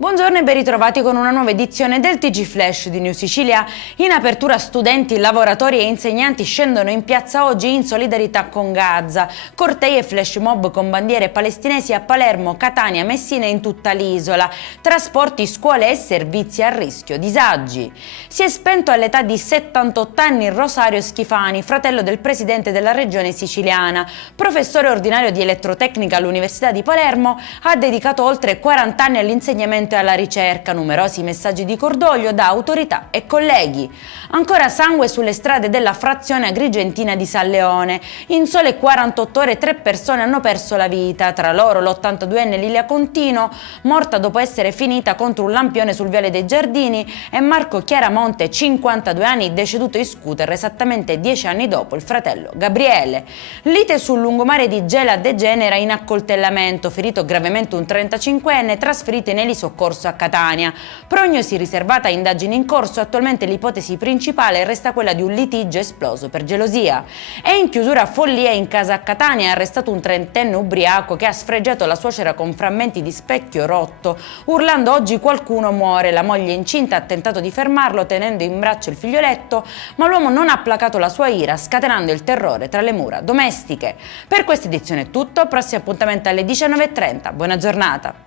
Buongiorno e ben ritrovati con una nuova edizione del TG Flash di New Sicilia. In apertura studenti, lavoratori e insegnanti scendono in piazza oggi in solidarietà con Gaza. Cortei e flash mob con bandiere palestinesi a Palermo, Catania, Messina e in tutta l'isola. Trasporti, scuole e servizi a rischio disagi. Si è spento all'età di 78 anni Rosario Schifani, fratello del presidente della regione siciliana. Professore ordinario di elettrotecnica all'Università di Palermo, ha dedicato oltre 40 anni all'insegnamento e alla ricerca, numerosi messaggi di cordoglio da autorità e colleghi. Ancora sangue sulle strade della frazione agrigentina di San Leone. In sole 48 ore 3 persone hanno perso la vita, tra loro l'82enne Lilia Contino, morta dopo essere finita contro un lampione sul Viale dei Giardini, e Marco Chiaramonte, 52 anni, deceduto in scooter esattamente 10 anni dopo il fratello Gabriele. Lite sul lungomare di Gela degenera in accoltellamento, ferito gravemente un 35enne, trasferito in elisoccorso a Catania. Prognosi riservata a indagini in corso, attualmente l'ipotesi principale resta quella di un litigio esploso per gelosia. È in chiusura follia in casa a Catania, è arrestato un trentenne ubriaco che ha sfregiato la suocera con frammenti di specchio rotto, urlando "oggi qualcuno muore". La moglie incinta ha tentato di fermarlo tenendo in braccio il figlioletto, ma l'uomo non ha placato la sua ira, scatenando il terrore tra le mura domestiche. Per questa edizione è tutto, prossimo appuntamento alle 19:30. Buona giornata.